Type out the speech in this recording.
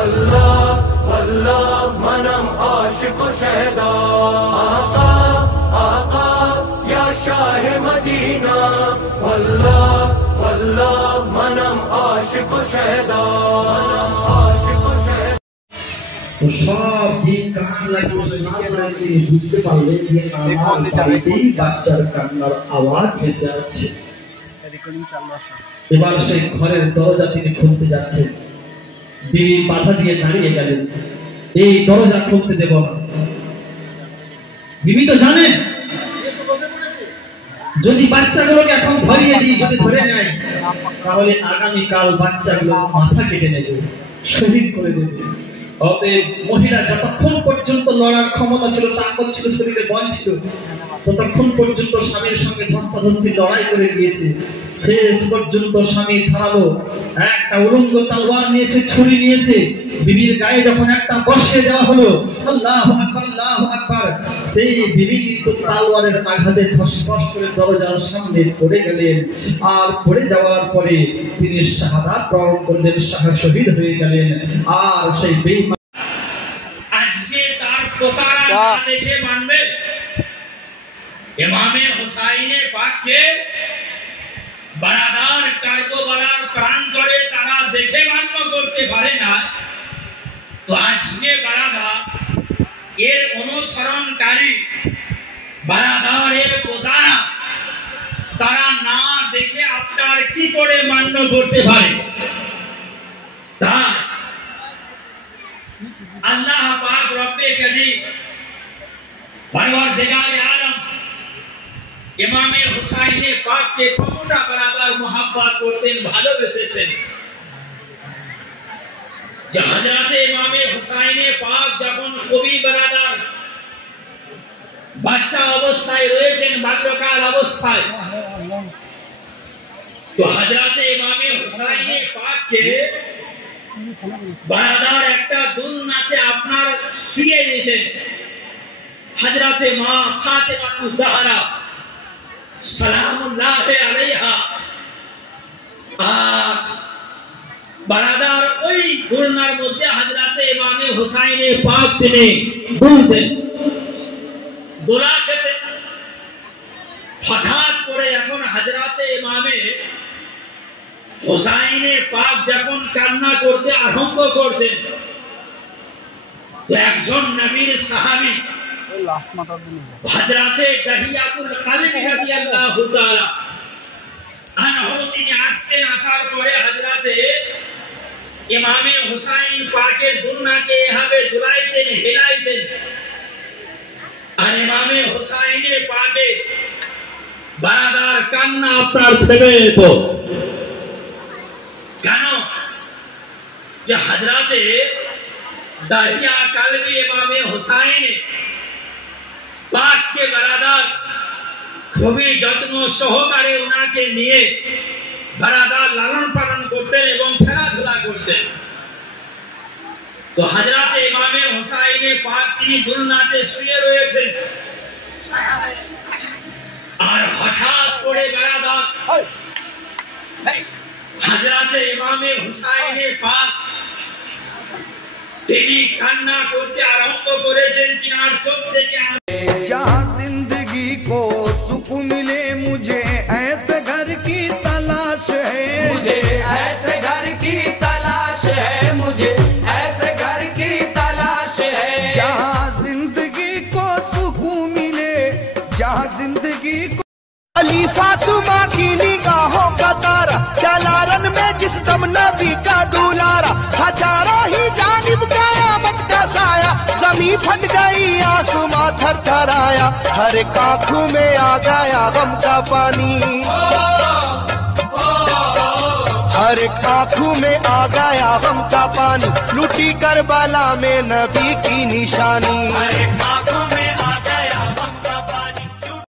वल्लाह वल्लाह मनम आशिक शहदा आका आका या शाह मदीना वल्लाह वल्लाह मनम आशिक शहदा आशिक शहदा। तो सब दिन কান লাগিয়ে বুঝতে পারলে যে আমার বাড়িতেই বাচ্চার কান্নার আওয়াজ ভেসে আসছে। এবার সেই ঘরের দরজা তিনি খুলতে যাচ্ছেন, বিবি বাধা দিয়ে দাঁড়িয়ে গেলেন, এই দরজা খুলতে দেব না। বিবি তো জানেন যদি বাচ্চাগুলোকে এখন ধরিয়ে দিই, যদি ধরে নেয় তাহলে আগামীকাল বাচ্চাগুলো মাথা কেটে নেবে, শহীদ করে দেবে। অতএব মহিলা যতক্ষণ পর্যন্ত লড়ার ক্ষমতা ছিল, তাকত ছিল, শরীরে বল ছিল, ততক্ষণ পর্যন্ত স্বামীর সঙ্গে ধস্তাধস্তি লড়াই করে গিয়েছে। শেষ পর্যন্ত স্বামী ধারালো একটা উলঙ্গ তলোয়ার নিয়েছে, ছুরি নিয়েছে, বিবির গায়ে যখন একটা বসিয়ে দেওয়া হলো, আল্লাহু আকবার আল্লাহু আকবার, সেই বিবি কিন্তু তলোয়ারের আঘাতে ধসফস করে দরজার সামনে পড়ে গেলেন। আর পড়ে যাওয়ার পরে তিনি শাহাদাত বরণ করলেন, শহীদ হয়ে গেলেন। আর সেই আজকে তার প্রতারণা দেখে মানবে? ইমামে হুসাইনে পাককে বারাদার কারবালার প্রান্তরে তারা দেখে মান্য করতে পারে না, তো আজকে বারাদার এর অনুসরণকারী বারাদারের প্রতারণা তারা না দেখে আপনার কি করে মান্য করতে পারে? তা আল্লাহ পাক রব্বে করিম পরওয়ারদিগার আলম ইমামে হুসাইনে পাককে কতটা বারাদার মোহাব্বত করতেন, ভালোবেসেছেন, যে হযরতে ইমামে হুসাইনে পাক যখন কবি বারাদার বাচ্চা অবস্থায় রয়েছেন, বাল্যকাল অবস্থায়, তো হযরতে ইমামে হুসাইনে পাককে বারাদার একটা দুলনাতে আপনার শুয়ে দিতেন। হযরতে মা ফাতেমা জাহরা সালামুল্লাহ আলাইহা বারাদার ওই দুলনার মধ্যে হযরতে ইমামে হুসাইনে পাক তিনি দুলতেন, দোলা খেতেন। হঠাৎ করে এখন হযরতে ইমামে হুসাইনে পাক যখন কান্না করতে আরম্ভ করতেন, তো একজন নবীর সাহাবী হযরতে দাহিয়াতুল কালব রাদিয়াল্লাহু তাআলা আনহু তিনি আসছেন। আসার পরে হযরতে ইমামে হুসাইন পাকের দুলনাকে এভাবে দুলাইতেন, হিলাইতেন, আর ইমামে হুসাইনে পাকে বারাদার কান্না আপনার থেমে যেত। কেন? যে হযরতে দাহিয়া কালবি ইমামে হুসাইনে পাককে বারাদার খুবই যত্ন সহকারে ওনাকে নিয়ে বারাদার লালন পালন করতেন এবং খেলাধুলা করতেন। তো হযরতে ইমামে হুসাইনে পাক তিনি দুলনাতে শুয়ে রয়েছেন, আর হঠাৎ করে বারাদার হযরতে ইমামে হুসাইনে পাক তিনি কান্না করতে আরম্ভ করেছেন। তিনার চোখ থেকে जहाँ जिंदगी को सुकून मिले मुझे ऐसे घर की तलाश है, मुझे ऐसे घर की तलाश है, मुझे ऐसे घर की तलाश है। जहाँ जिंदगी को सुकून मिले, जहाँ जिंदगी को अली फातिमा की निगाहों का तारा, चलारन में जिस दम नबी का दुलारा, हजारों ही जानिब कयामत का साया, जमीन फट गई आसमां थर थर आया, हर एक आंखों में आ गया गम का पानी, हर एक आंखों में आ गया गम का पानी, लुटी करबला में नबी की निशानी, हर एक आंखों में